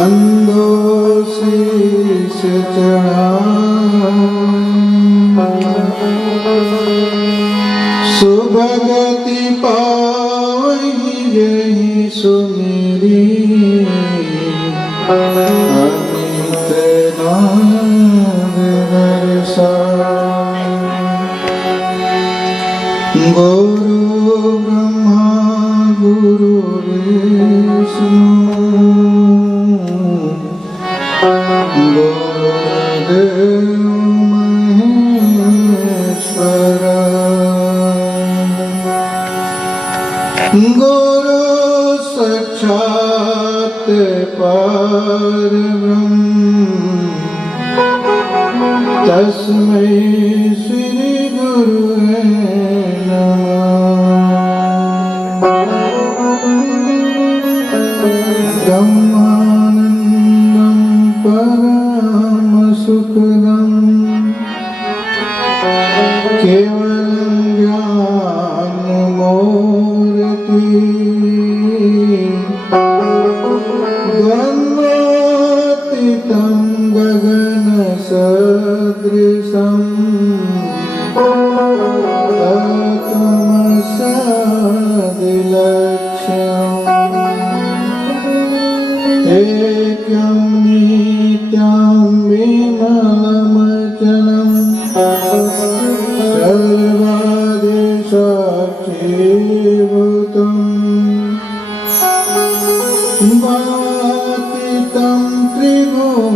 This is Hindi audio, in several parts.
बंदो शीश चढ़ा सुभगति पावहि यही सुमेरी अमित नाद हर्षा गुरु ब्रह्मा गुरु विष्णु गुरुदेव महेश्वर गुरु साक्षात् परब्रह्म तस्मै श्री गुरुवे ब्रह्मानंदं परम सुखदं केवलं ज्ञानमूर्ति द्वन्द्वातीतं गगनसदृशं एकं नित्यं विमलमचलं सर्वादिसाक्षीभूतं वातितं त्रिगुणरहितं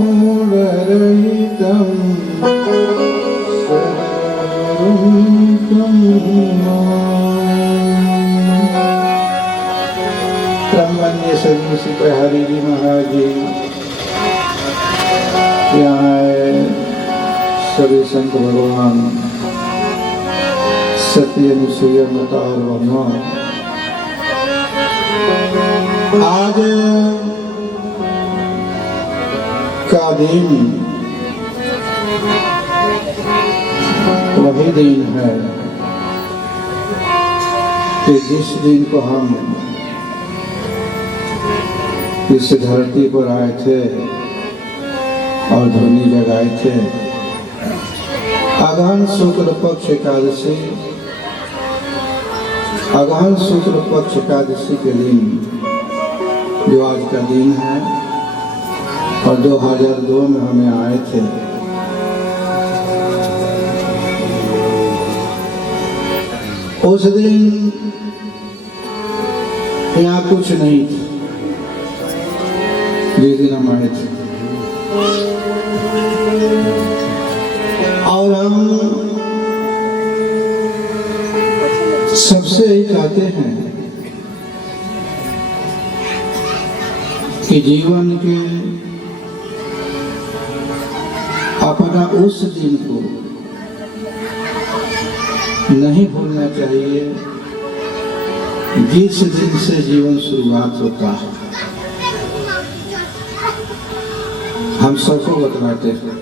सर्वरूपं ब्रह्मण्य सभी सिपहरी जी महाराज जी यहाँ सभी संत भगवान सत्य अनुसूया माता और ब्रह्मा आज का दिन वही दिन है कि जिस दिन को हम इस धरती पर आए थे और ध्वनि जगाए थे। अगहन शुक्ल पक्ष एकादशी, अगहन शुक्ल पक्ष एकादशी के दिन जो आज का दिन है और 2002 में हमें आए थे। उस दिन यहाँ कुछ नहीं था जिस दिन हम आए थे, और हम सबसे ही कहते हैं कि जीवन के अपना उस दिन को नहीं भूलना चाहिए जिस दिन से जीवन शुरुआत होता है। हम सबको बतलाते हैं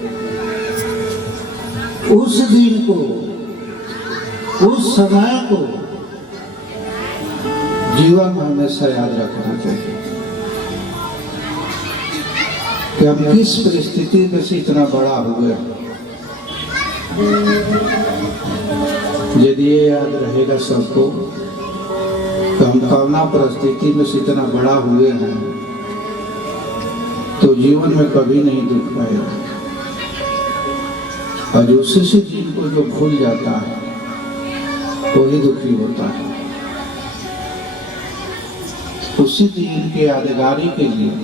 उस दिन को, उस समय को जीवन में हमेशा याद रखना चाहिए कि हम किस परिस्थिति में से इतना बड़ा हुए। यदि ये याद रहेगा सबको कि हम कौना परिस्थिति में से इतना बड़ा हुए हैं तो जीवन में कभी नहीं दुख पाएगा। और उसी से चीज को जो भूल जाता है वही दुखी होता है। उसी दिन के यादगारी के लिए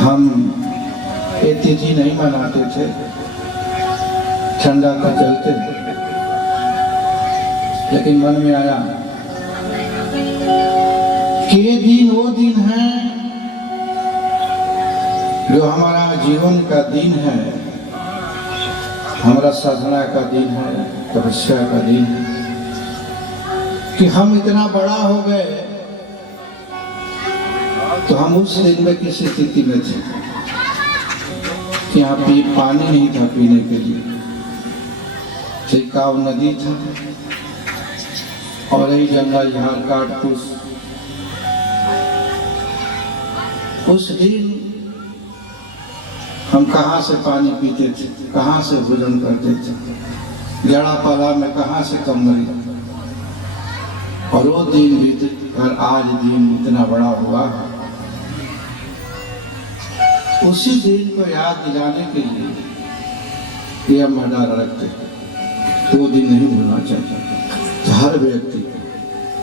हम ये तिथि नहीं मनाते थे, ठंडा का चलते, लेकिन मन में आया कि ये दिन वो दिन है जो हमारा जीवन का दिन है, हमारा साधना का दिन है, तपस्या का दिन है कि हम इतना बड़ा हो गए। तो हम उस दिन में किस स्थिति में थे कि यहाँ पे पानी नहीं था पीने के लिए, चिकाव नदी था और यही जंगल झाड़ काट फूस उस दिन हम कहाँ से पानी पीते थे, कहाँ से भोजन करते थे, जड़ा पाला में कहाँ से कमरी, और वो दिन बीत और आज दिन इतना बड़ा हुआ है। उसी दिन को याद दिलाने के लिए यह मैदान रखते हैं। वो दिन नहीं भूलना चाहिए। हर व्यक्ति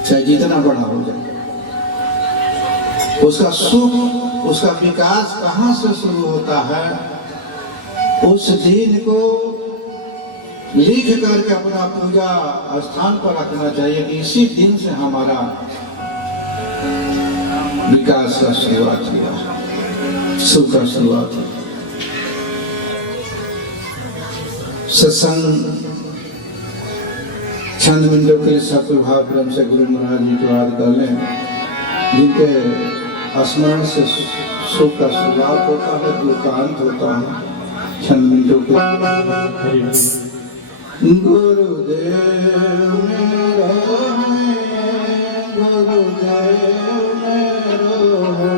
चाहे जितना बड़ा हो जाए, उसका सुख, उसका विकास कहाँ से शुरू होता है, उस दिन को लिख करके अपना पूजा स्थान पर रखना चाहिए कि इसी दिन से हमारा विकास का शुरुआत हुआ, सुख का शुरुआत हुआ। सत्संग चंद मिनटों के सब प्रभाव प्रेम से गुरु महाराज जी को याद कर लें, जिनके स्मरण से सुख का शुरुआत होता है, दुख का अंत होता है। चंद मिनटों के गुरुदेव मेरा है, गुरुदेव मेरा है,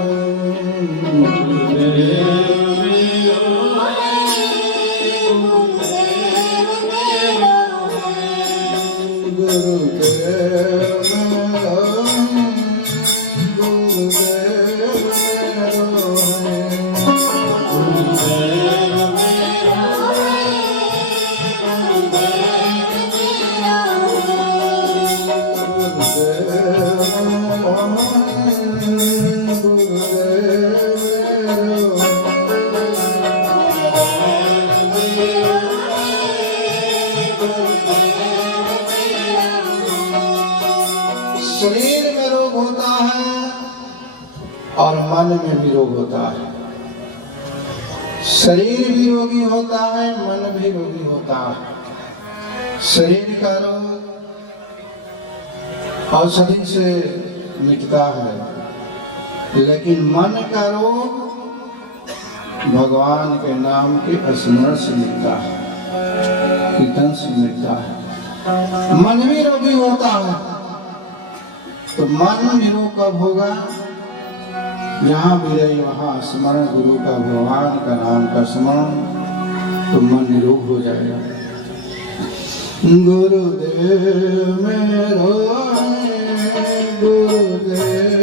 शरीर में रोग होता है और मन में भी रोग होता है। शरीर भी रोगी होता है, मन भी रोगी होता है। शरीर का रोग औषधि से मिटता है, लेकिन मन का रोग भगवान के नाम के स्मरण से मिटता है, कीर्तन से मिटता है। मन भी रोगी होता है, तो मन निरोग कब होगा? जहाँ भी रहे वहाँ स्मरण गुरु का, भगवान का नाम का स्मरण, तो मन निरोग हो जाएगा। गुरुदेव मेरो गुरुदेव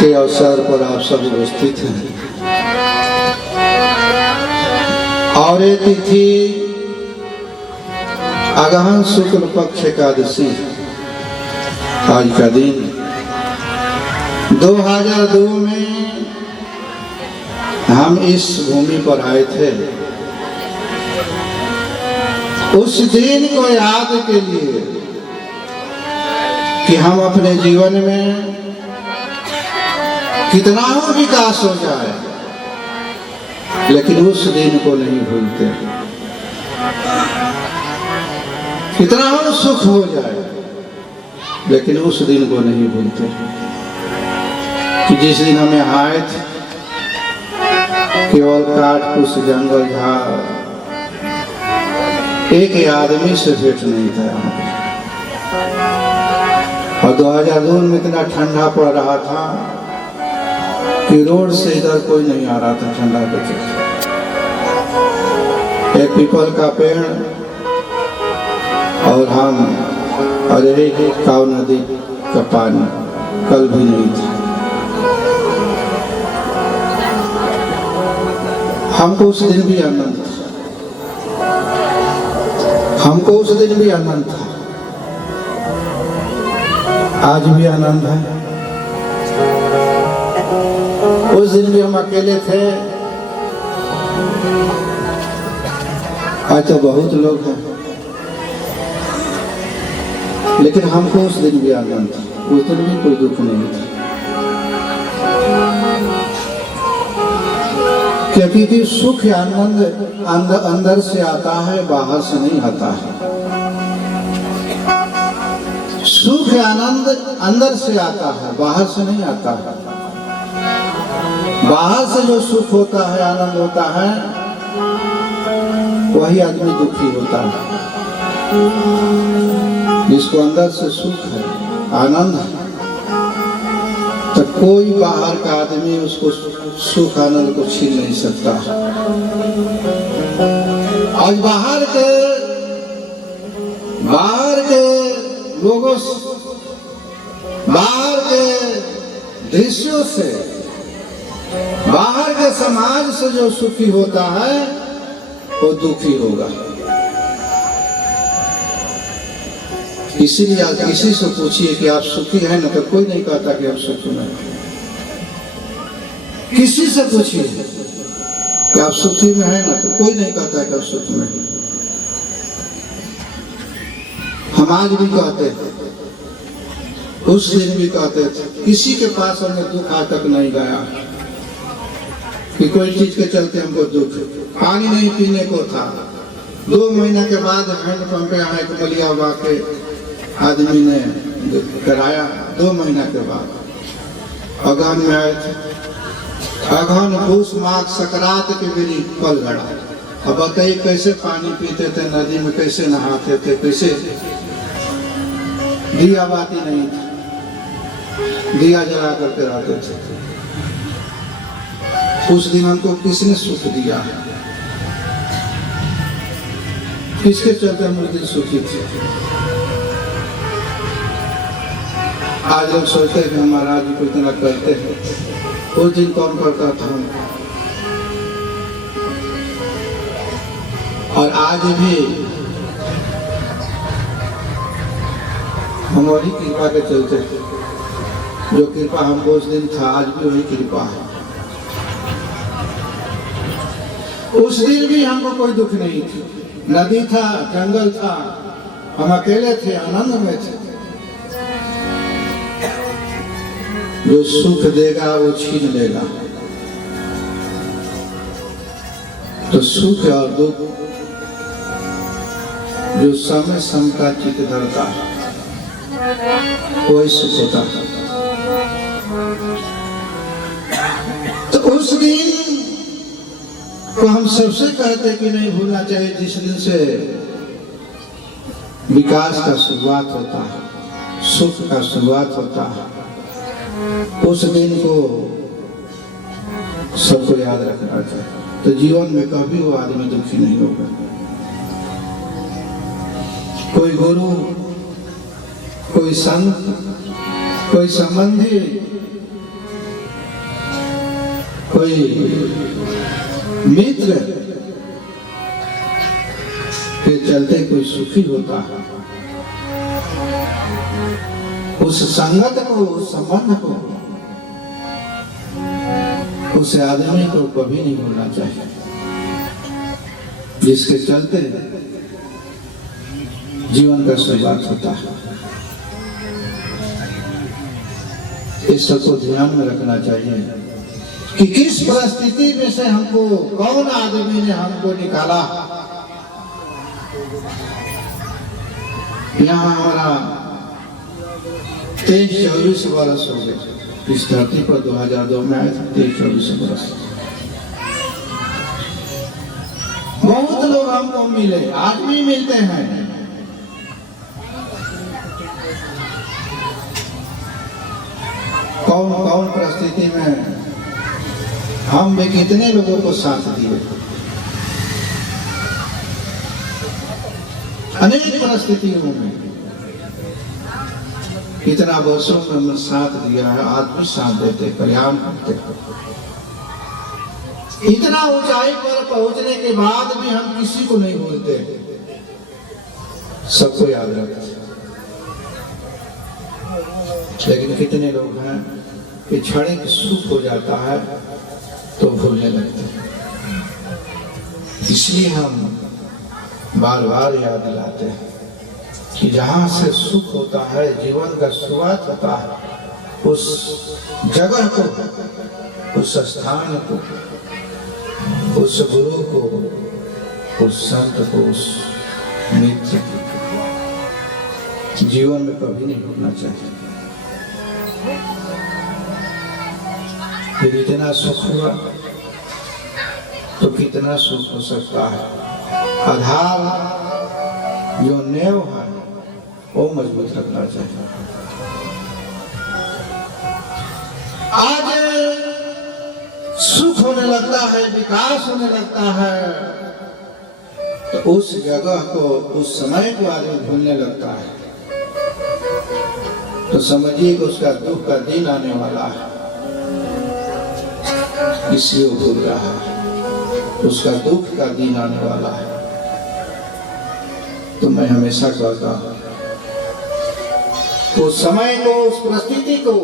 के अवसर पर आप सब उपस्थित हैं और ये तिथि अगहन शुक्ल पक्ष एकादशी आज का दिन 2002 में हम इस भूमि पर आए थे। उस दिन को याद के लिए कि हम अपने जीवन में कितना विकास हो जाए लेकिन उस दिन को नहीं भूलते, कितना सुख हो जाए लेकिन उस दिन को नहीं भूलते कि जिस दिन हमें आए थे केवल काट कुछ जंगल झाड़ एक आदमी से भेंट नहीं था। और 2002 में इतना ठंडा पड़ रहा था कि रोड से इधर कोई नहीं आ रहा था ठंडा के चलते। एक पीपल का पेड़ और हम और एक काव नदी का पानी कल भी नहीं था। हमको उस दिन भी आनंद था, हमको उस दिन भी आनंद था, आज भी आनंद है। उस दिन भी हम अकेले थे, आज तो बहुत लोग हैं, लेकिन हमको उस दिन भी आनंद था, उस दिन भी कोई दुख नहीं था। क्योंकि सुख आनंद अंदर से आता है, बाहर से नहीं आता है। सुख आनंद अंदर से आता है, बाहर से नहीं आता है। बाहर से जो सुख होता है, आनंद होता है, वही आदमी दुखी होता है। जिसको अंदर से सुख है, आनंद है, तो कोई बाहर का आदमी उसको सुख आनंद को छीन नहीं सकता। आज बाहर के लोगों से, बाहर के दृश्यों से, बाहर के समाज से जो सुखी होता है वो दुखी होगा। इसीलिए आज किसी से पूछिए कि आप सुखी हैं ना, तो कोई नहीं कहता कि आप सुखी नहीं। किसी से पूछिए कि आप सुखी में हैं ना, तो कोई नहीं कहता कि आप सुखी में हैं। हम आज भी कहते थे, उस दिन भी कहते थे, किसी के पास हमने दुख आज तक नहीं गया कि कोई चीज के चलते हमको दुख। पानी नहीं पीने को था, 2 महीना के बाद हैंडपंप यहाँ एक मलिया के आदमी ने कराया। 2 महीना के बाद अगहन में आए थे, अगहन पूस माघ सकरात के बेरी कल गड़ा। अब बताइए कैसे पानी पीते थे, नदी में कैसे नहाते थे, कैसे दिया बाती नहीं था, दिया जला करके रहते थे। उस दिन हमको किसने सुख दिया, किसके चलते हम उस दिन सुखी थे। आज लोग सोचते हैं कि हमारा आज को इतना करते हैं, उस दिन कौन करता था। और आज भी हमारी कृपा के चलते, जो कृपा हमको उस दिन था, आज भी वही कृपा है। उस दिन भी हमको कोई दुख नहीं थी, नदी था, जंगल था, हम अकेले थे, आनंद में थे। जो सुख देगा वो छीन लेगा। तो सुख और दुख जो समय समता चित धरता है, वही सुख होता है। तो उस दिन को हम सबसे कहते कि नहीं भूलना चाहिए, जिस दिन से विकास का शुरुआत होता है, सुख का शुरुआत होता है। उस दिन को सबको याद रखना चाहिए, तो जीवन में कभी वो आदमी दुखी नहीं होगा। कोई गुरु, कोई संत, कोई संबंधी, कोई मित्र के चलते कोई सुखी होता है, उस संगत को, उस संबंध को, उस आदमी को कभी नहीं भूलना चाहिए, जिसके चलते जीवन का शुरुआत होता है। इस सबको ध्यान में रखना चाहिए कि किस परिस्थिति में से हमको, कौन आदमी ने हमको निकाला। यहाँ हमारा 23-24 वर्ष हो गए इस धरती पर। 2002 में आए थे, 23-24 वर्ष। बहुत लोग हमको मिले, आज भी मिलते हैं। कौन कौन परिस्थिति में हम भी कितने लोगों को साथ दिए, अनेक परिस्थितियों में कितना वर्षों में हमने साथ दिया है, आज भी साथ देते, कल्याण करते। इतना ऊंचाई पर पहुंचने के बाद भी हम किसी को नहीं भूलते, सबको याद रखते। लेकिन कितने लोग हैं कि क्षणिक सुख हो जाता है, तो भूलने लगते हैं। इसलिए हम बार बार याद दिलाते हैं कि जहाँ से सुख होता है, जीवन का शुरुआत होता है, उस जगह को, उस स्थान को, उस गुरु को, उस संत को, उस मित्र को जीवन में कभी नहीं भूलना चाहिए। फिर इतना सुख हुआ तो कितना सुख हो सकता है। आधार जो नेव है वो मजबूत रखना चाहिए। आज सुख होने लगता है, विकास होने लगता है, तो उस जगह को, उस समय को आदमी भूलने लगता है, तो समझिए कि उसका दुख का दिन आने वाला है, इसलिए वो भूल रहा है। उसका दुख का दिन आने वाला है। तो मैं हमेशा कहता हूं, उस समय को, उस परिस्थिति को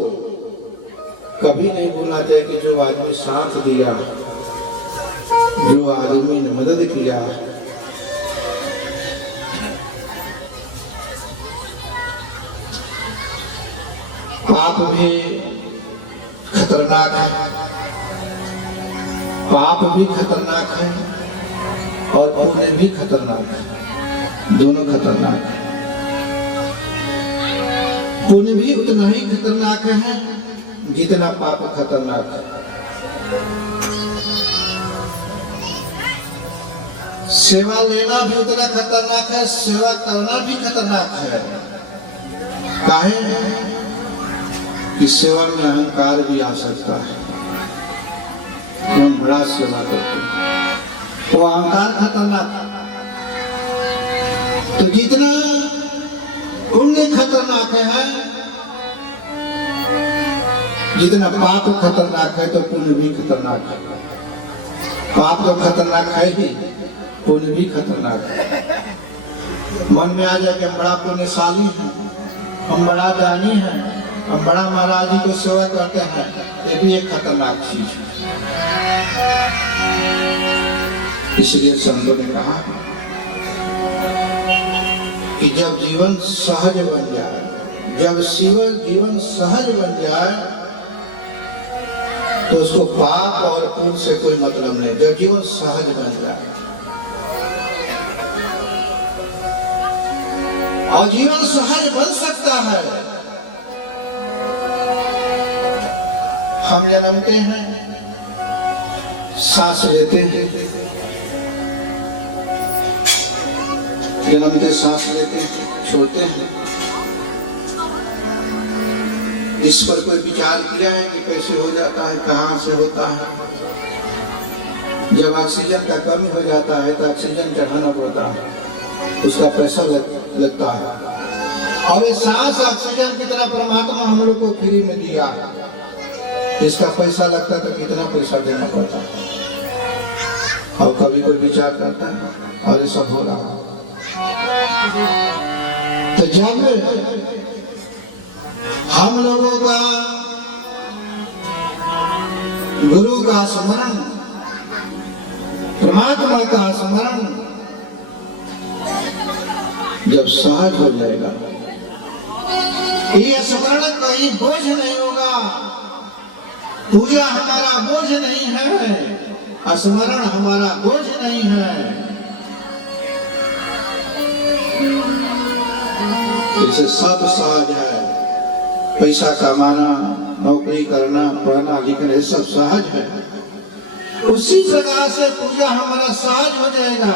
कभी नहीं भूलना चाहिए कि जो आदमी साथ दिया, जो आदमी ने मदद किया, पाप भी खतरनाक है, पाप भी खतरनाक है और पुण्य भी खतरनाक है, दोनों खतरनाक है। पुण्य भी उतना ही खतरनाक है जितना पाप खतरनाक है। सेवा लेना भी उतना खतरनाक है, सेवा करना भी खतरनाक है। काहे कि सेवा में अहंकार भी आ सकता है, हम बड़ा सेवा करते हैं, वो अहंकार खतरनाक है। तो जितना पुण्य खतरनाक है, जितना पाप खतरनाक है, तो पुण्य भी खतरनाक है। पाप तो खतरनाक है ही, पुण्य भी खतरनाक है। मन में आ जाए कि हम बड़ा पुण्यशाली हैं, हम बड़ा दानी हैं, हम बड़ा महाराज जी को सेवा करते हैं, ये भी एक खतरनाक चीज है। इसलिए संतों ने कहा कि जब जीवन सहज बन जाए, जब जीवन सहज बन जाए, तो उसको पाप और पुण्य से कोई मतलब नहीं। जब जीवन सहज बन जाए, और जीवन सहज बन सकता है। हम जन्मते हैं, सांस लेते हैं, जन्मते सांस लेते हैं, छोड़ते हैं। इस पर कोई विचार किया है कि कैसे हो जाता है, कहां से होता है? जब ऑक्सीजन का कमी हो जाता है तो ऑक्सीजन चढ़ाना पड़ता है, उसका पैसा लगता है। और ये सांस ऑक्सीजन की तरह परमात्मा हम लोग को फ्री में दिया, इसका पैसा लगता तो कितना पैसा देना पड़ता है। और कभी कोई विचार करता है और ये सब हो रहा है। तो जब हम लोगों का गुरु का स्मरण, परमात्मा का स्मरण जब सहज हो जाएगा, ये स्मरण कहीं बोझ नहीं होगा। पूजा हमारा बोझ नहीं है, स्मरण हमारा बोझ नहीं है। इसे सब सहज है। पैसा कमाना, नौकरी करना, पढ़ना लिखना, ये सब सहज है। उसी प्रकार से पूजा हमारा सहज हो जाएगा,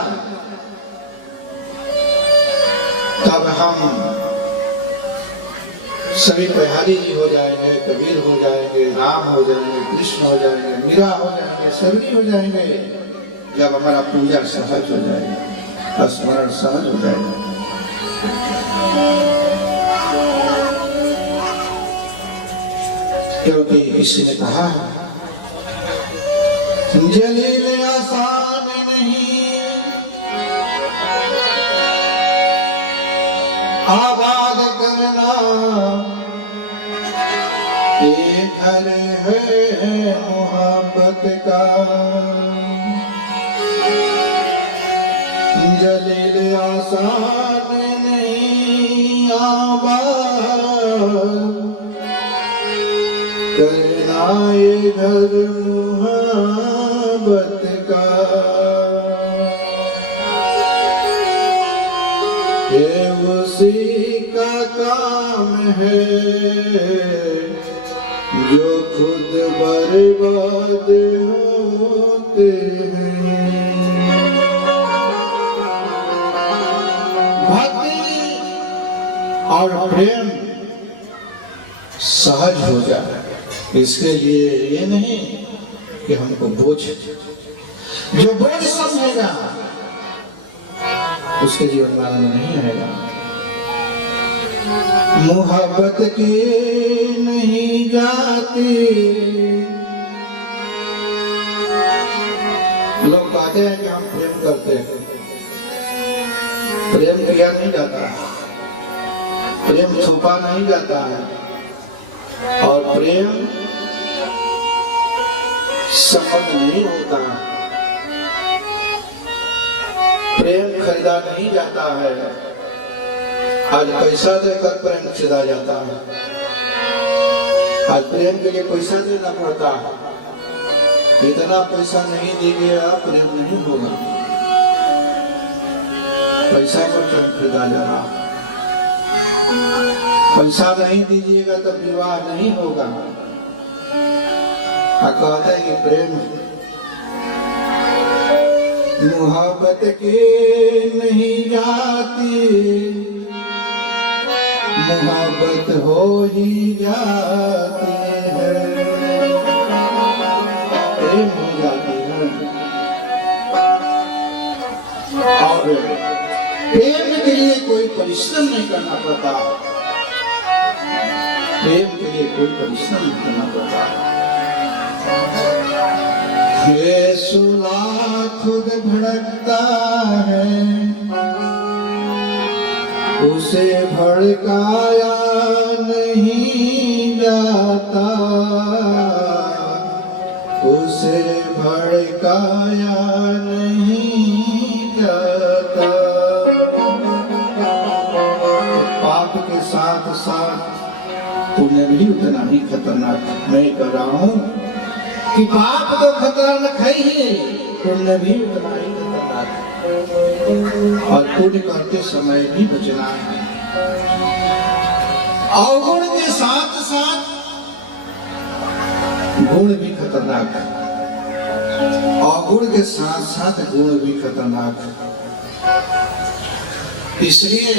तब हम सभी बिहारी जी हो जाएंगे, कबीर हो जाएंगे, राम हो जाएंगे, कृष्ण हो जाएंगे, मीरा हो जाएंगे, सभी हो जाएंगे। जब हमारा पूजा सहज हो जाएगा, स्मरण सहज हो जाएगा। क्योंकि किसी ने कहा जलील आसान नहीं, आबाद करना ये घर है मोहब्बत मोहब्बत का जलील आसान नहीं आबाद करना ये घर मोहब्बत का। ये उसी का काम है जो खुद बर्बाद होते हैं। भक्ति और प्रेम सहज हो जाए, इसके लिए ये नहीं कि हमको बोझ, जो बोझ समझेगा उसके जीवन में आनंद नहीं आएगा। मोहब्बत की नहीं जाती, लोग कहते हैं कि हम प्रेम करते हैं, प्रेम किया नहीं जाता, प्रेम छुपा नहीं जाता है, और प्रेम संबंध नहीं होता, प्रेम खरीदा नहीं जाता है। आज पैसा देकर प्रेम खरीदा जाता है, आज प्रेम के लिए पैसा देना पड़ता है। इतना पैसा नहीं दीजिएगा प्रेम नहीं होगा, पैसा पर प्रेम खरीदा जा रहा। पैसा नहीं दीजिएगा तो विवाह नहीं होगा। कहते हैं कि प्रेम मोहब्बत की नहीं जाती, मोहब्बत हो ही जाती है, प्रेम हो जाती है। और प्रेम के लिए कोई परिश्रम नहीं करना पड़ता, प्रेम के लिए कोई परिश्रम नहीं करना पड़ता। ये सुला खुद भड़कता है, उसे भड़काया नहीं जाता, उसे भड़काया नहीं जाता। पाप के साथ साथ पुण्य भी उतना ही खतरनाक मैं कर रहा हूँ कि पाप तो खतरनाक है ही, पुण्य भी उतना ही खतरनाक है। और पुण्य करते समय भी बचना है। अवगुण के साथ साथ गुण भी खतरनाक है, अवगुण के साथ साथ गुण भी खतरनाक है। इसलिए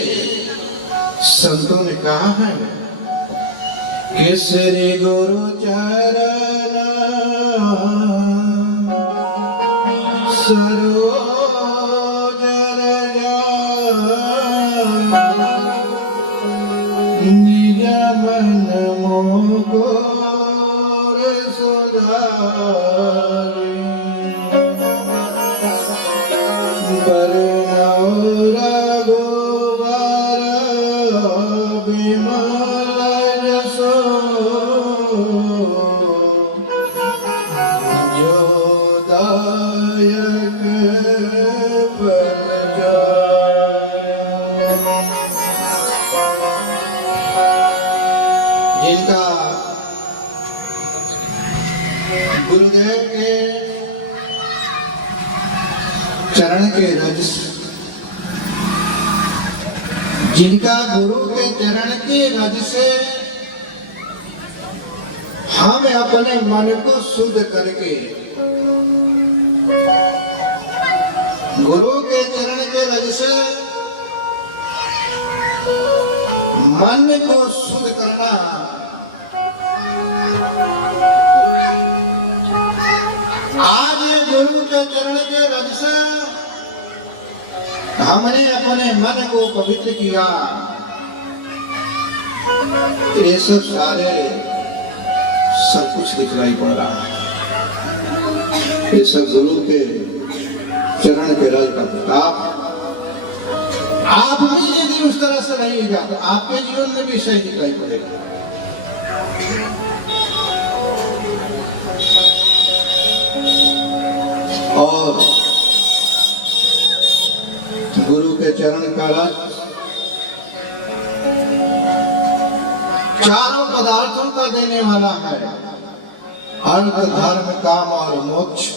संतों ने कहा है कि श्री गुरु चरण सरोज निज मन मोर सुधारी, बरनौ रघुवर बिमल जसो, जो दायक फल जाए। जिनका गुरुदेव के चरण के रज, जिनका गुरु के चरण के रज से हम अपने मन को शुद्ध करके, गुरु के चरण के रज से मन को शुद्ध करना, आज गुरु के चरण के रज से हमने अपने मन को पवित्र किया। ये सब सारे सब कुछ दिखलाई पड़ रहा है, ये सब गुरु के चरण के रज का प्रताप। आप भी यदि उस तरह से रहेगा तो आपके जीवन में भी सही दिखाई पड़ेगा। चरण का रस चारों पदार्थों का देने वाला है। अर्थ, धर्म, काम और मोक्ष,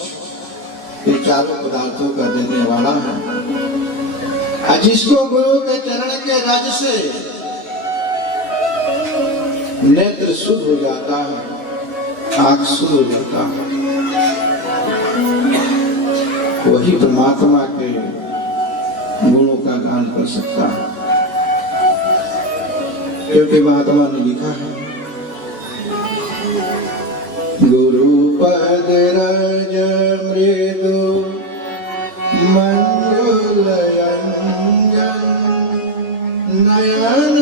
ये चारों पदार्थों का देने वाला है। जिसको गुरु के चरण के रज से नेत्र शुद्ध हो जाता है, आंख शुद्ध हो जाता है, वही परमात्मा के गुणों का गान कर सकता है। क्योंकि महात्मा ने लिखा है, गुरु पद रज मृदु मंजुल अंजन नयन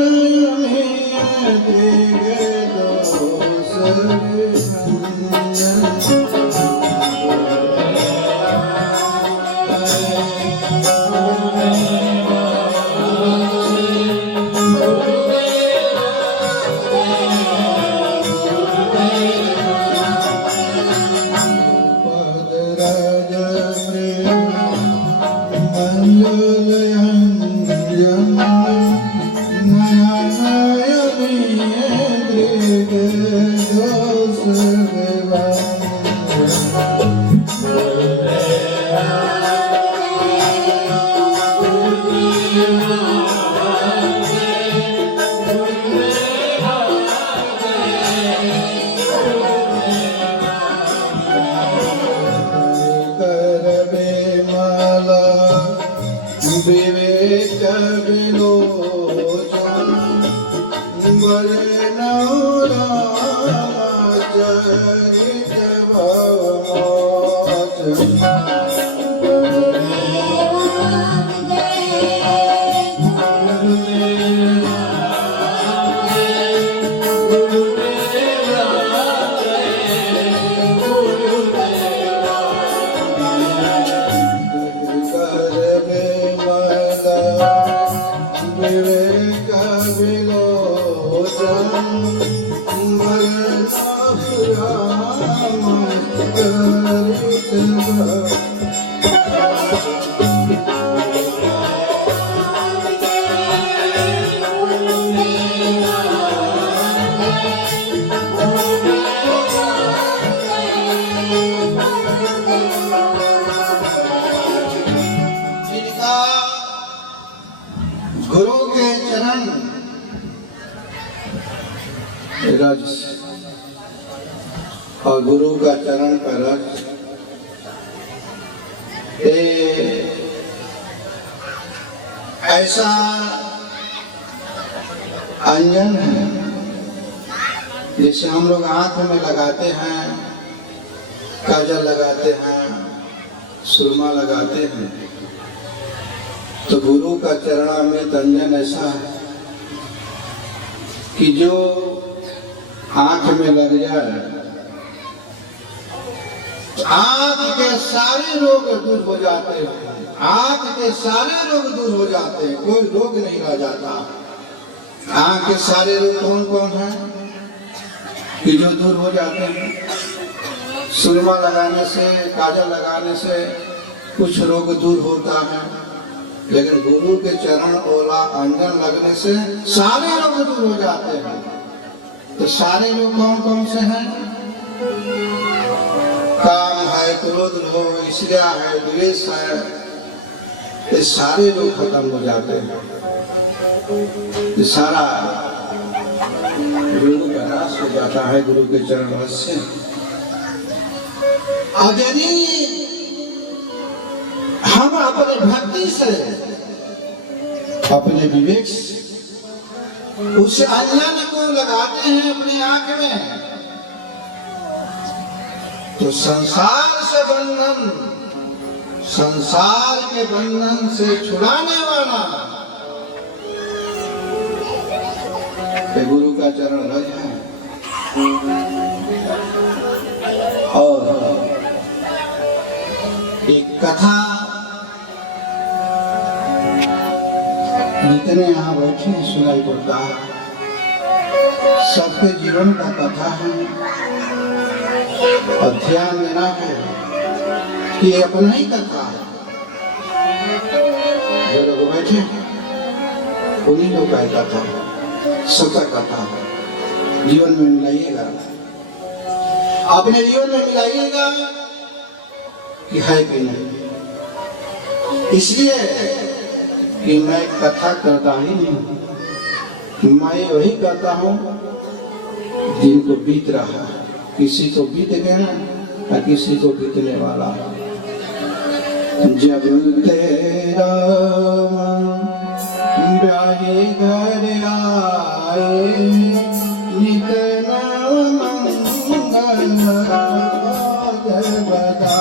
विवेक विलोचन चरित गुरु के चरण रज और गुरु का चरण का रज ऐसा अंजन है जैसे हम लोग आंख में लगाते हैं, काजल लगाते हैं, सुरमा लगाते हैं, तो गुरु का चरणामृत अंजन ऐसा है कि जो आंख में लग जाए आंख के सारे रोग दूर हो जाते हैं। आंख के सारे रोग दूर हो जाते हैं, कोई रोग नहीं रह जाता। आंख के सारे रोग कौन कौन है कि जो दूर हो जाते हैं? सुरमा लगाने से, काजल लगाने से कुछ रोग दूर होता है, लेकिन गुरु के चरण ओला अंजन लगने से सारे रोग दूर हो जाते हैं। तो सारे रोग कौन कौन से हैं? काम है, क्रोध हो, ईर्ष्या है, द्वेष है, ये सारे रोग खत्म हो जाते हैं। ये सारा रोग का नाश हो जाता है गुरु के चरण रस से। और यदि हम अपने भक्ति से, अपने विवेक से उस अंजन को लगाते हैं अपनी आंख में, तो संसार से बंधन, संसार के बंधन से छुड़ाने वाला ये गुरु का चरण रज है। और एक कथा जितने यहाँ बैठे हैं सुनाई पड़ता है, सबके जीवन का कथा है। और ध्यान देना है कि अपना ही कथा है। जो लोग बैठे उन्हीं लोग का कथा सबका कथा जीवन में मिलाइएगा, अपने जीवन में मिलाइएगा कि है कि नहीं। इसलिए कि मैं कथा करता ही नहीं, मैं वही करता हूँ जिनको बीत रहा, किसी को बीत गया या किसी को बीतने वाला। जब तेरा ब्याहे घर आए नित नव मंगल बता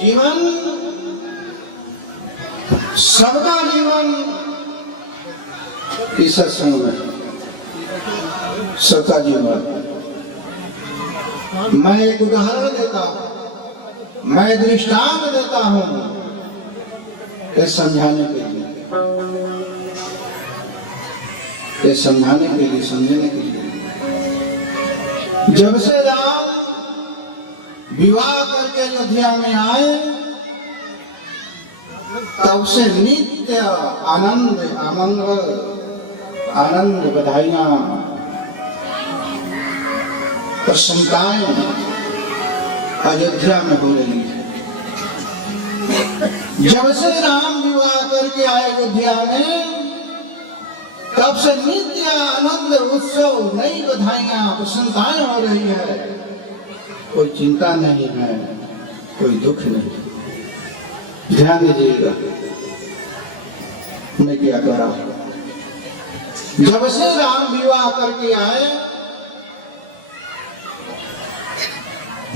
जीवन, सबका जीवन इस सत्संग में, सबका जीवन। मैं एक उदाहरण देता हूं, मैं दृष्टांत देता हूं ये समझाने के लिए, ये समझाने के लिए, समझने के लिए। जब से राम विवाह करके अयोध्या में आए तब से नित्य आनंद अमंगल, आनंद बधाइयां, प्रसन्नताएं अयोध्या में हो रही है। जब से राम विवाह करके आए अयोध्या में तब से नित्य आनंद उत्सव, नई बधाइयां, प्रसन्नताएं हो रही है। कोई चिंता नहीं है, कोई दुख नहीं। ध्यान दीजिएगा मैं क्या कर रहा हूं। जब से राम विवाह करके आए,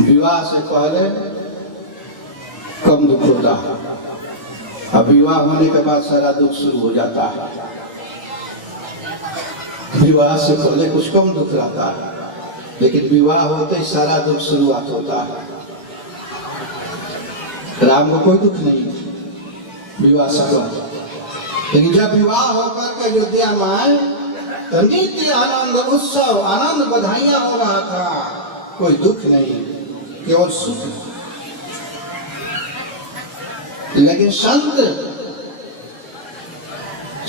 विवाह से पहले कम दुख होता है, अब विवाह होने के बाद सारा दुख शुरू हो जाता है। विवाह से पहले कुछ कम दुख रहता है, लेकिन विवाह होते ही सारा दुख शुरुआत होता है। राम को कोई दुख नहीं विवाह से पहले, लेकिन जब विवाह होकर के अयोध्या में आए तो नित्य आनंद उत्सव, आनंद बधाइयां हो रहा था, कोई दुख नहीं, केवल सुख। लेकिन संत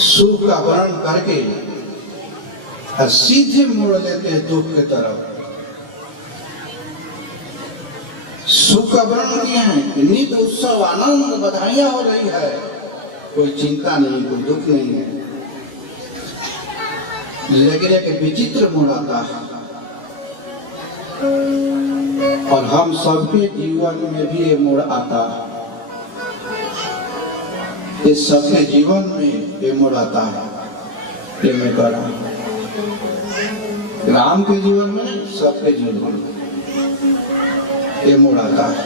सुख का वर्णन करके सीधे मोड़ लेते हैं दुख की तरफ। सुख का वर्णन किया है, नित्य उत्सव, आनंद बधाइयां हो रही है, कोई चिंता नहीं, कोई दुख नहीं है। लेकिन एक विचित्र मोड़ आता है, और हम सबके जीवन में भी ये मोड़ आता है। ये सबके जीवन में ये मोड़ आता है, ये मैं कह रहा हूं। राम के जीवन में, सबके जीवन में ये मोड़ आता है।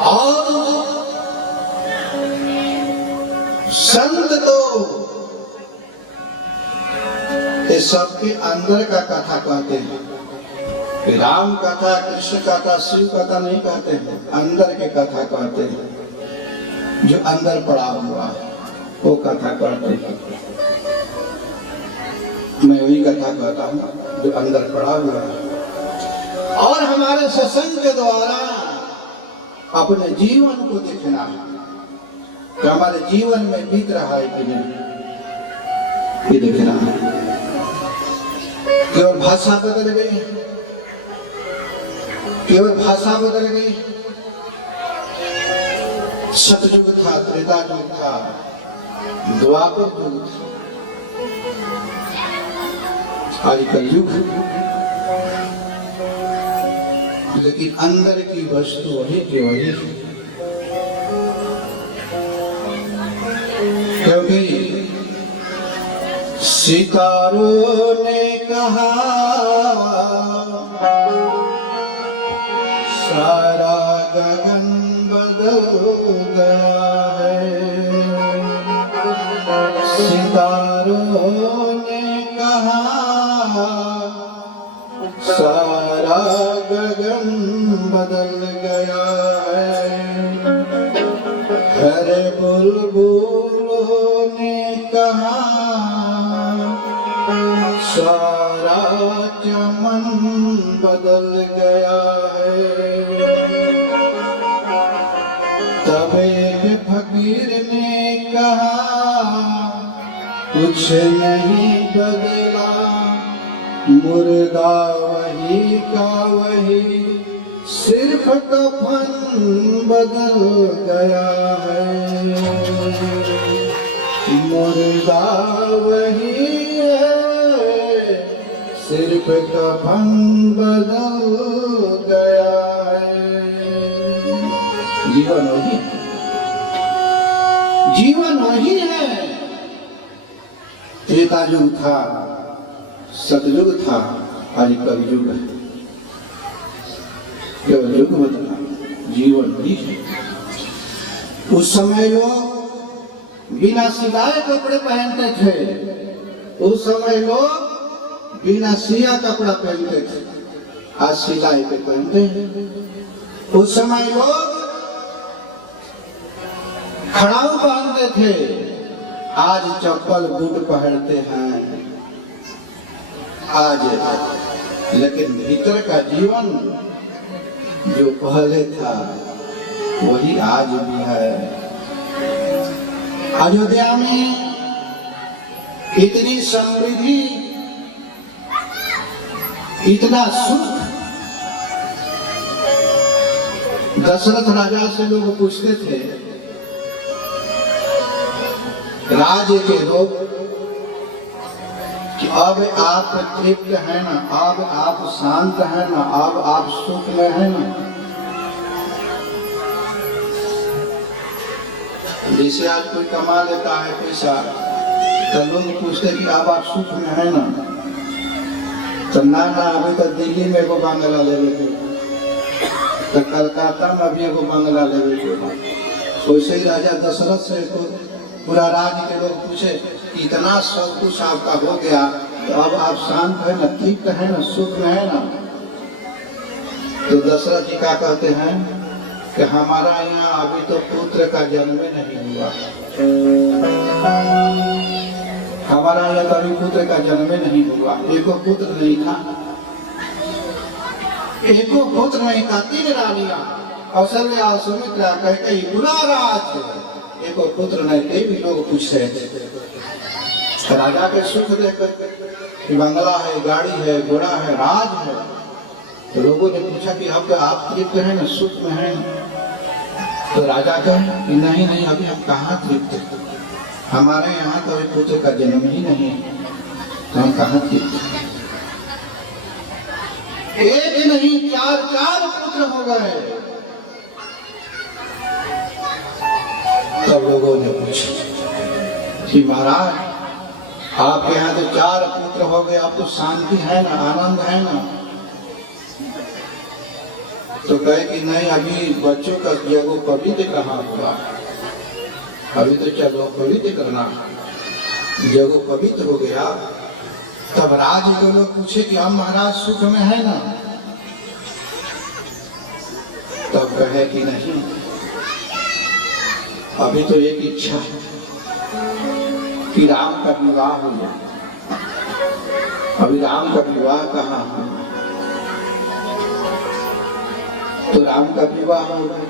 और संत तो ये सबके अंदर का कथा कहते हैं। राम कथा, कृष्ण कथा, शिव कथा नहीं कहते हैं, अंदर के कथा कहते हैं। जो अंदर पड़ा हुआ वो कथा कहते हैं। मैं वही कथा कहता हूँ जो अंदर पड़ा हुआ है। और हमारे सत्संग के द्वारा अपने जीवन को देखना है कि हमारे जीवन में बीत रहा है कि नहीं, ये देखना है। केवल भाषा बदल गई, केवल भाषा बदल गई। सतयुग था, त्रेता युग था, द्वापर युग था, आज कलयुग। लेकिन अंदर की वस्तु वही की वही है। क्योंकि सितारों ने कहा सारा गगन बदल गया है, सितारों ने कहा सारा गगन बदल गया है, हर बुलबुलों ने कहा सारा चमन बदल गया है। तब एक फकीर ने कहा कुछ नहीं बदला, मुर्दा वही का वही, सिर्फ कफन बदल गया है। मुर्दा वही है, सिर्फ कफन बदल गया है। जीवन वही, जीवन वही है। त्रेता युग था, सतयुग था, आज कलयुग है। केवल युग बदला, जीवन वही है। उस समय लोग बिना सिलाए कपड़े पहनते थे, उस समय लोग बिना सिया कपड़ा पहनते थे, आज सिलाई पे पहनते हैं। उस समय लोग खड़ाऊ पहनते थे, आज चप्पल बूट पहनते हैं। आज लेकिन भीतर का जीवन जो पहले था वही आज भी है। अयोध्या में इतनी समृद्धि, इतना सुख। दशरथ राजा से लोग पूछते थे, राज्य के लोग, कि अब आप तृप्त हैं ना, अब आप शांत हैं ना, अब आप सुख में हैं ना। जैसे आज कोई कमा लेता है पैसा, तो लोग पूछते कि अब आप सुख में हैं ना, तो ना अभी तो दिल्ली में एगो बंगला लेवे के, तो कलकत्ता में भी एगो बंगला लेवे के। वैसे ही राजा दशरथ से पूरा राज्य के लोग पूछे कि इतना सब कुछ आपका हो गया, तो अब आप शांत है ना, तृप्त है ना, सुख में है ना। तो दशरथ जी क्या कहते हैं कि हमारा यहाँ अभी तो पुत्र का जन्म नहीं हुआ, हमारा यहाँ तो अभी पुत्र का जन्म नहीं हुआ। एको पुत्र नहीं था, एको पुत्र नहीं था। 3 रानियां, कौशल्या, सुमित्रा, कैकेयी, पूरा राज्य, एको पुत्र नहीं। कई भी लोग पूछ रहे थे राजा के सुख देखकर, बंगला है, गाड़ी है, घोड़ा है, राज है, तो लोगों ने पूछा कि अब आप तृप्त हैं ना, सुख में हैं? तो राजा कहे कि नहीं नहीं, अभी हम कहाँ तृप्त हैं, हमारे यहाँ तो अभी पुत्र का जन्म ही नहीं, तो हम कहाँ तृप्त। एक नहीं 4 पुत्र हो गए। तब लोगों ने पूछा कि महाराज आपके यहाँ तो 4 पुत्र हो गए, आपको शांति है ना, आनंद है ना? तो कहे कि नहीं, अभी बच्चों का जगो पवित्र कहाँ हुआ, अभी तो चलो पवित्र करना, जगो पवित्र हो गया। तब राज के लोग पूछे कि हम महाराज सुख में है ना? तब कहे कि नहीं, अभी तो एक इच्छा है कि राम का विवाह हो जाए। अभी राम का विवाह कहाँ है? तो राम का विवाह हो गया।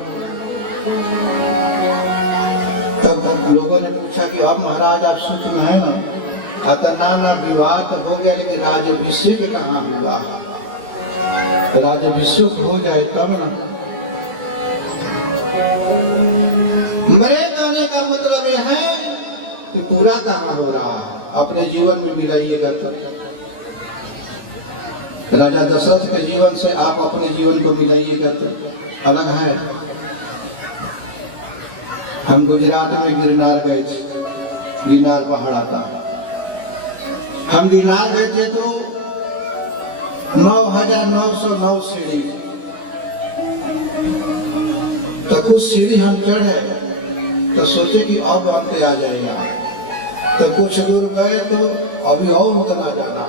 तब लोगों ने पूछा कि अब महाराज आप सुख में है ना? अतना ना विवाह तो हो गया, लेकिन राज्याभिषेक कहाँ हुआ? राज्याभिषेक हो जाए तब ना। मेरे कहने का मतलब यह है कि पूरा कहाँ हो रहा है, अपने जीवन में मिलाइएगा तो। राजा दशरथ के जीवन से आप अपने जीवन को मिलाइएगा तो अलग है। हम गुजरात में गिरनार गए थे, गिरनार पहाड़ आता है। हम गिरनार गए थे तो 9,909 सीढ़ी, तो कुछ सीढ़ी हम चढ़े तो सोचे कि अब अंत आ जाएगा, तो कुछ दूर गए तो अभी और उतना जाना,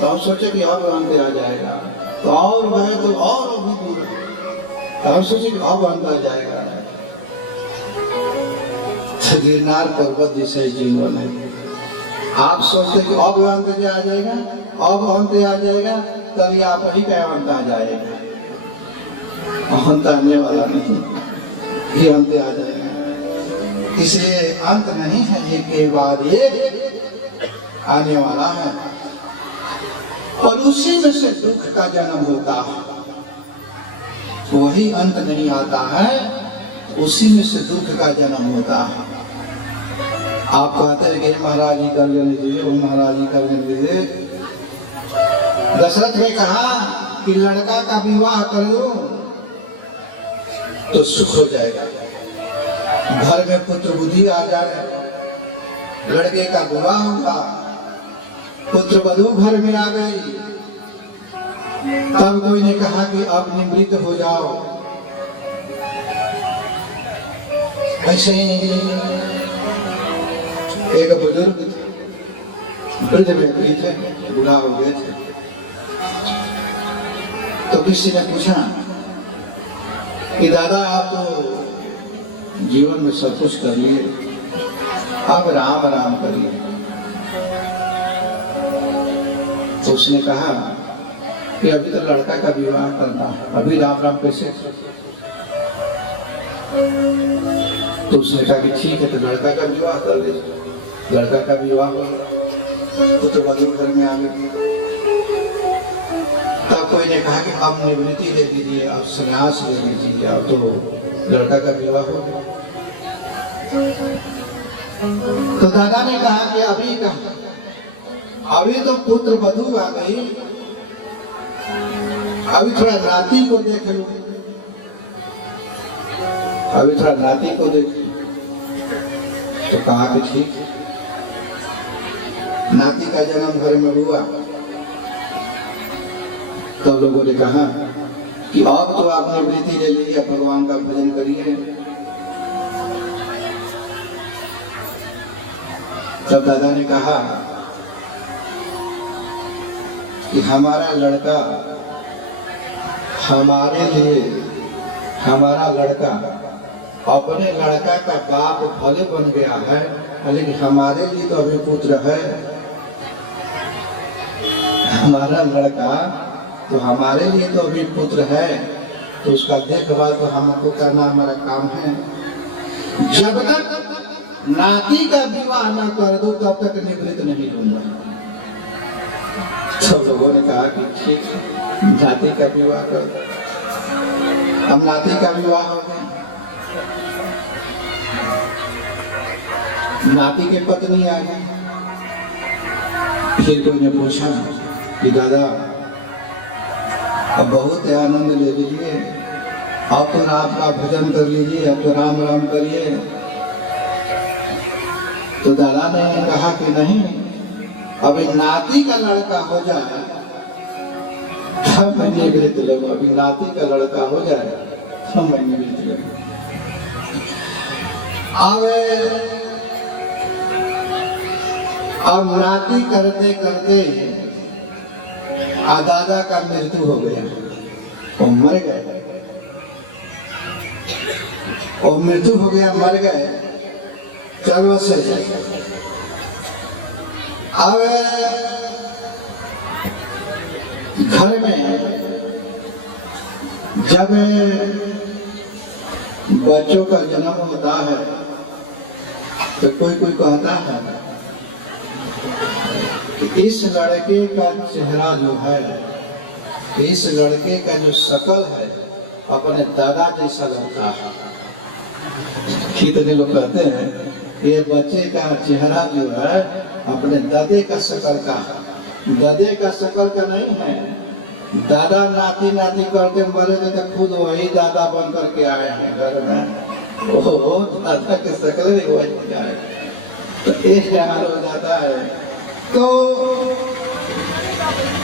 तो हम सोचे कि अब अंत आ जाएगा, तो और गए तो और अभी दूर, तो हम सोचे कि अब अंत आ जाएगा। तो गिरनार पर्वत जैसे जीवन है। आप सोचते कि अब अंत आ जाएगा, अब अंत आ जाएगा, तभी आप ही का अंत आ जाएगा। अंत आने वाला नहीं, ये अंत आ जाएगा। इसलिए अंत नहीं है, एक के बाद एक आने वाला है, और उसी में से दुख का जन्म होता है। वही अंत नहीं आता है, उसी में से दुख का जन्म होता है। आप कहते हैं कि महाराज जी कर लेने दीजिए, वो महाराज जी कर लेने दीजिए। दशरथ ने कहा कि लड़का का विवाह कर दो तो सुख हो जाएगा, घर में पुत्र बुद्धि आ जाए, लड़के का विवाह होगा, पुत्र वधू घर में आ गई। तब कोई ने कहा कि अब निवृत्त हो जाओ। ऐसे ही एक बुजुर्ग थे, वृद्ध व्यक्ति थे, बूढ़ा हो गए थे। तो किसी ने पूछा कि दादा आप तो जीवन में सब कुछ कर लिए, अब राम राम करिए। तो उसने कहा कि अभी तो लड़का का विवाह करना है, अभी राम राम कैसे? तो उसने कहा कि ठीक है, तो लड़का का विवाह कर लीजिए। लड़का का विवाह हो, तो वधू घर में आ गई। तब कोई ने कहा कि अब निवृत्ति ले लीजिए, अब संन्यास ले लीजिए, अब तो लड़का का विवाह हो गया। तो दादा ने कहा कि अभी कहा, अभी तो पुत्र वधू आ गई, अभी थोड़ा नाती को देख लो, अभी थोड़ा नाती को देख। तो कहा कि ठीक है। नाती का जन्म घर में हुआ, तो लोगों ने कहा कि अब तो आपने वृत्ति ले ली, भगवान का भजन करिए। तब दादा ने कहा कि हमारा लड़का, हमारे लिए, हमारा लड़का अपने लड़का का बाप भले बन गया है, लेकिन हमारे लिए तो अभी पुत्र है। हमारा लड़का तो हमारे लिए तो अभी पुत्र है, तो उसका देखभाल तो हमको करना हमारा काम है। जब तक नाती का विवाह न कर दो तब तक निवृत्त नहीं दूंगा। सब लोगों ने कहा कि ठीक है, नाती का विवाह कर दो। अब नाती का विवाह हो गया। नाती के पत्नी आ गई। फिर कोई ने पूछा कि दादा अब बहुत आनंद ले लीजिए, अब तो राम का भजन कर लीजिए, अब तो राम राम करिए। तो दादा ने कहा कि नहीं, अभी नाती का लड़का हो जाए तब मैं निवृत्त लूंगा, अभी नाती का लड़का हो जाए तब मैं निवृत्त लूंगा। अब नाती करते करते दादा का मृत्यु हो गया, वो मर गए, वो मृत्यु हो गया, मर गए। चलो से अब घर में जब बच्चों का जन्म होता है तो कोई कोई कहता है कि इस लड़के का चेहरा जो है, इस लड़के का जो शकल है अपने दादा जैसा लगता है। कितने लोग कहते हैं ये बच्चे का चेहरा जो है अपने दादे का शकल का है, दादे का शकल का नहीं है। दादा नाती नाती करके मरे थे तो खुद वही दादा बन करके आए हैं घर में। ओहो, दादा के शकल नहीं वही आए, तो ये हाल हो जाता है। तो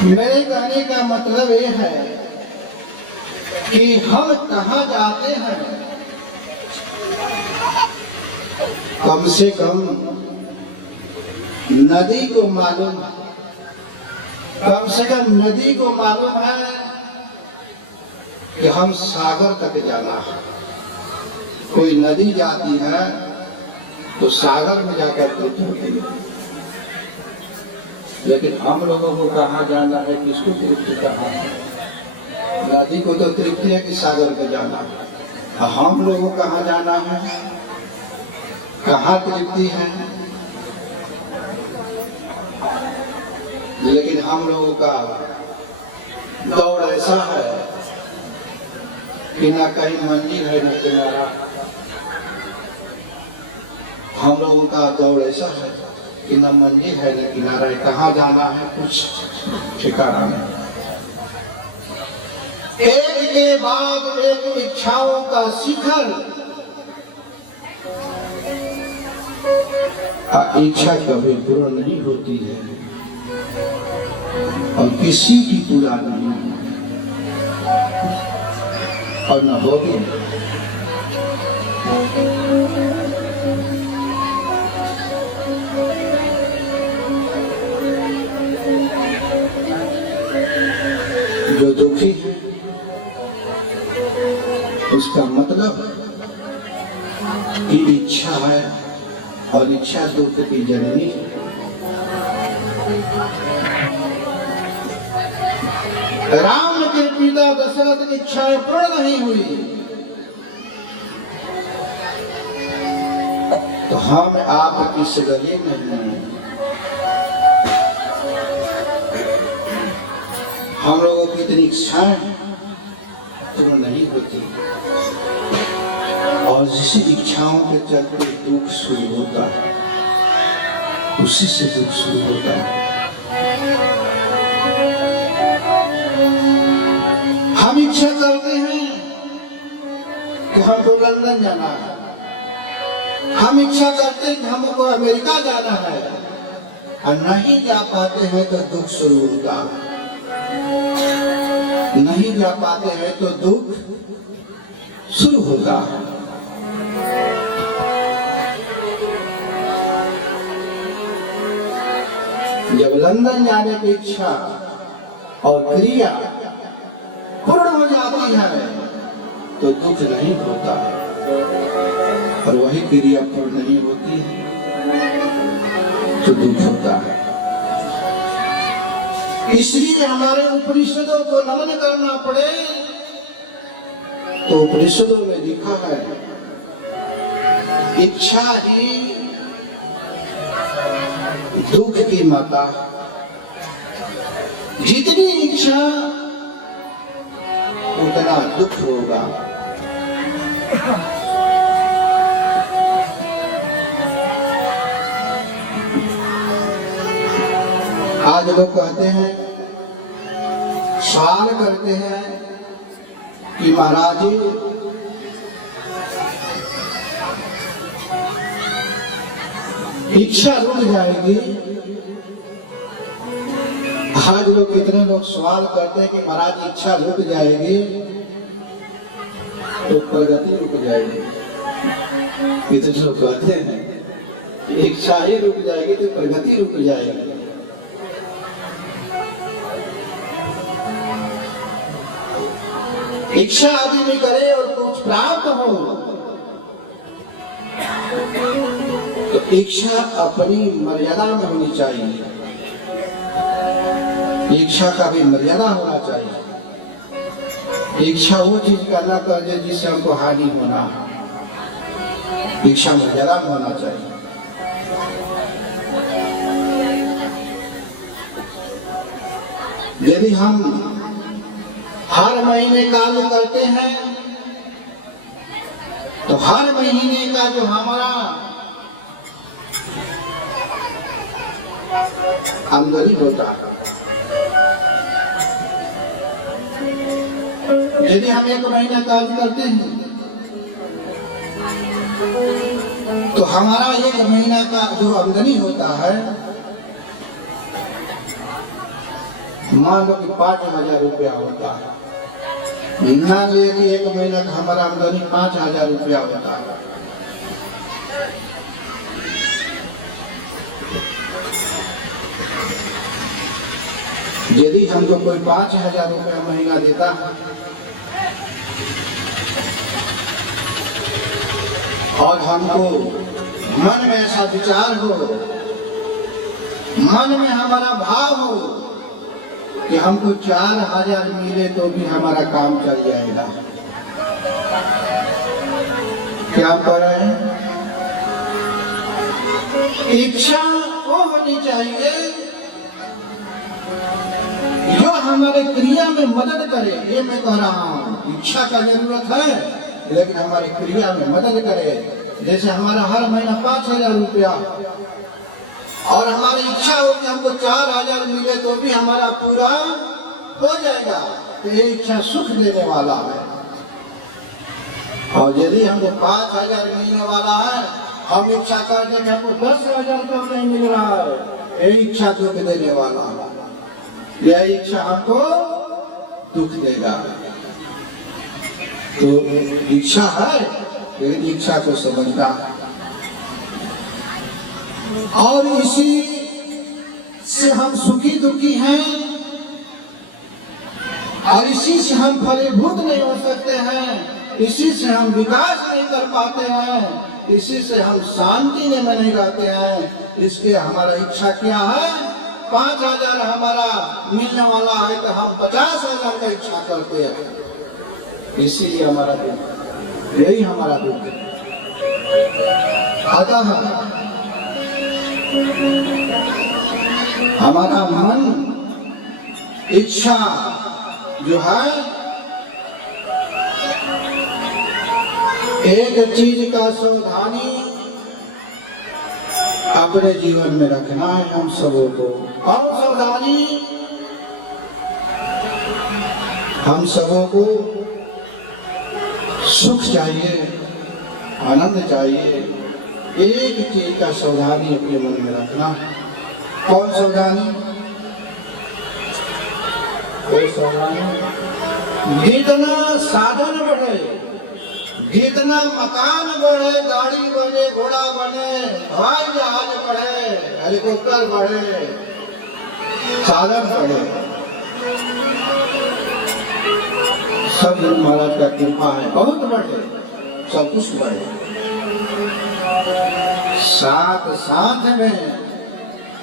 मेरे कहने का मतलब ये है कि हम कहाँ जाते हैं, कम से कम नदी को मालूम, कम से कम नदी को मालूम है कि हम सागर तक जाना है। कोई नदी जाती है तो सागर में जाकर होती है, लेकिन हम लोगों को कहाँ जाना है, किसको तृप्ति कहाँ है? नदी को तो तृप्ति है कि सागर पे जाना है। हम लोगों को कहाँ जाना है, कहाँ तृप्ति है? लेकिन हम लोगों का दौड़ ऐसा है कि ना कहीं मंजिल है न किनारा। हम लोगों का दौड़ ऐसा है कि न मंजिल है न किनारा है, कहाँ जाना है कुछ ठिकाना नहीं। एक के बाद एक इच्छाओं का शिखर, इच्छा कभी पूर्ण नहीं होती है और किसी की पूरा नहीं और न होगी। जो दुखी है उसका मतलब कि इच्छा है और इच्छा दुख की जननी है। राम के पिता दशरथ की इच्छाएं पूर्ण नहीं हुई तो हम आप किस गली में हैं? हम लोगों की इतनी इच्छाएं पूर्ण नहीं होती और जिस इच्छाओं के चलते दुख शुरू होता है उसी से दुख शुरू होता है। हम इच्छा करते हैं कि हमको लंदन जाना है, हम इच्छा करते हैं कि हमको अमेरिका जाना है और नहीं जा पाते हैं तो दुख शुरू होता है। नहीं जा पाते हैं तो दुख शुरू होता है। जब लंदन जाने की इच्छा और क्रिया पूर्ण हो जाती है तो दुख नहीं होता है और वही क्रिया पूर्ण नहीं होती तो दुख होता है। इसलिए हमारे उपनिषदों को नमन करना पड़े तो उपनिषदों में लिखा है इच्छा ही दुख की माता। जितनी इच्छा उतना दुख होगा। आज लोग कहते हैं, सवाल करते हैं कि महाराज जी इच्छा रुक जाएगी। आज लोग कितने लोग सवाल करते हैं कि महाराज इच्छा रुक जाएगी तो प्रगति रुक जाएगी। कितने लोग कहते हैं कि इच्छा ही रुक जाएगी तो प्रगति रुक जाएगी। इच्छा आदमी करे और कुछ प्राप्त हो तो इच्छा अपनी मर्यादा में होनी चाहिए। इच्छा का भी मर्यादा होना चाहिए। इच्छा वो चीज का न कर दे जिससे हमको हानि होना, इच्छा में जरा होना चाहिए। यदि हम हर महीने कार्य करते हैं तो हर महीने का जो हमारा आमदनी होता है, यदि हम एक महीना कार्य करते हैं तो हमारा एक महीना का जो आमदनी होता है, मान लो कि 5,000 रुपया होता है, मान लीजिए कि एक महीना का हमारा आमदनी 5,000 रुपया होता है। यदि हमको कोई 5,000 रुपया महीना देता है और हमको मन में ऐसा विचार हो, मन में हमारा भाव हो कि हमको 4,000 मिले तो भी हमारा काम चल जाएगा, क्या कर रहे हैं? इच्छा वो होनी चाहिए जो हमारे क्रिया में मदद करे। ये मैं कह रहा हूँ, इच्छा का जरूरत है लेकिन हमारे क्रिया में मदद करे। जैसे हमारा हर महीना 5,000 रुपया और हमारी इच्छा हो कि हमको 4,000 मिले तो भी हमारा पूरा हो जाएगा, तो ये इच्छा सुख देने वाला है। और यदि हमको 5,000 मिलने वाला है, हम इच्छा करते हैं हमको 10,000 तो नहीं मिल रहा है, ये इच्छा दुख देने वाला है, यह इच्छा हमको दुख देगा। तो इच्छा है लेकिन इच्छा को समझना है, और इसी से हम सुखी दुखी हैं और इसी से हम फलीभूत नहीं हो सकते हैं, इसी से हम विकास नहीं कर पाते हैं, इसी से हम शांति में नहीं रहते हैं। इसके हमारा इच्छा क्या है? 5,000 हमारा मिलने वाला है तो हम 50,000 का इच्छा करते हैं, इसीलिए हमारा दुख, यही हमारा दुख है। अतः हमारा मन इच्छा जो है एक चीज का सावधानी अपने जीवन में रखना है हम सबों को। और सावधानी हम सबों को सुख चाहिए, आनंद चाहिए, एक चीज का सावधानी अपने मन में रखना। कौन सावधानी? कोई सावधानी, जितना साधन बढ़े, जितना मकान बढ़े, गाड़ी बने, घोड़ा बने, हवाई जहाज बढ़े, हेलीकॉप्टर बढ़े, साधन बढ़े, सब महाराज का कृपा है, बहुत बढ़े, सब कुछ बढ़े, साथ साथ में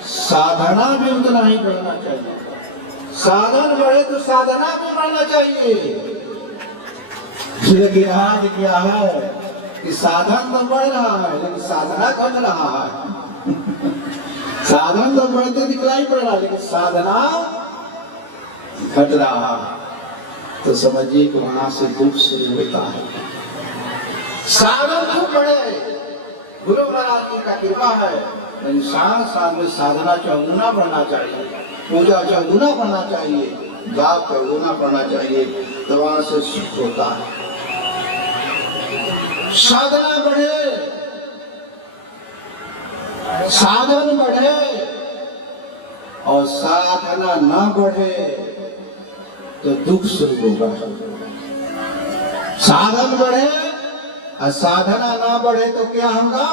साधना भी उतना ही बढ़ना चाहिए। साधन बढ़े तो साधना भी बढ़ना चाहिए। लेकिन आज क्या है कि साधन तो बढ़ रहा है लेकिन साधना घट रहा है। साधन तो बढ़ते दिखलाई पड़ रहा है लेकिन साधना घट रहा है, तो समझिए कि वहां से दुख शुरू होता है। साधन खूब बढ़े, गुरु महाराज की का कृपा है, इंसान साथ में साधना चौगुना बढ़ना चाहिए, पूजा चौगुना बढ़ना चाहिए, जाप चौगुना बढ़ना चाहिए, तो वहां से सुख होता है। साधना बढ़े, साधन बढ़े और साधना ना बढ़े तो दुख शुरू होगा। साधन बढ़े और साधना ना बढ़े तो क्या होगा?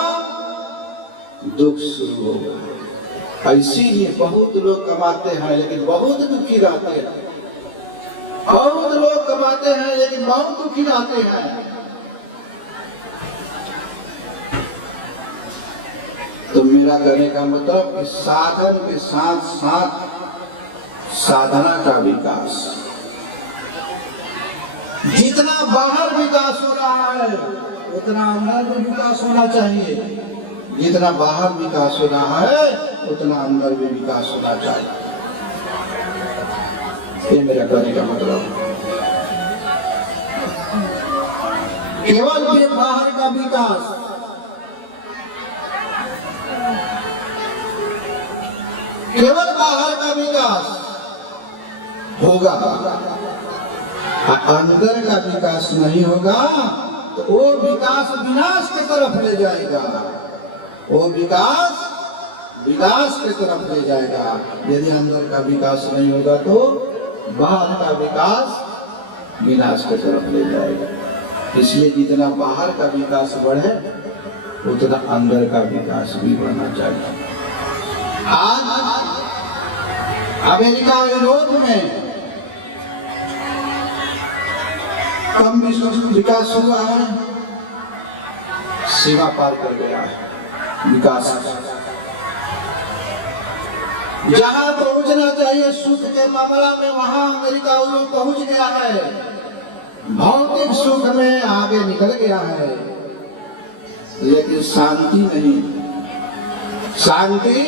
दुख शुरू होगा। इसीलिए बहुत लोग कमाते हैं लेकिन बहुत दुखी रहते हैं, बहुत लोग कमाते हैं लेकिन बहुत दुखी रहते हैं। तो मेरा कहने का मतलब कि साधन के साथ साथ साधना का विकास, जितना बाहर विकास हो रहा है उतना अंदर भी विकास होना चाहिए। जितना बाहर विकास हो रहा है उतना अंदर भी विकास होना चाहिए। ये मेरा कहने का मतलब है। केवल ये बाहर का विकास केवल बाहर का विकास होगा, अंदर का विकास नहीं होगा तो वो विकास विनाश की तरफ ले जाएगा। वो विकास विनाश की तरफ ले जाएगा। यदि अंदर का विकास नहीं होगा तो बाहर का विकास विनाश की तरफ ले जाएगा। इसलिए जितना बाहर का विकास बढ़े उतना अंदर का विकास भी बढ़ना चाहिए। आज अमेरिका यूरोप में कम विकास हुआ है, सीमा पार कर गया है विकास। जहां पहुंचना चाहिए सुख के मामला में वहां अमेरिका यूरोप पहुंच गया है। भौतिक सुख में आगे निकल गया है, लेकिन शांति नहीं। शांति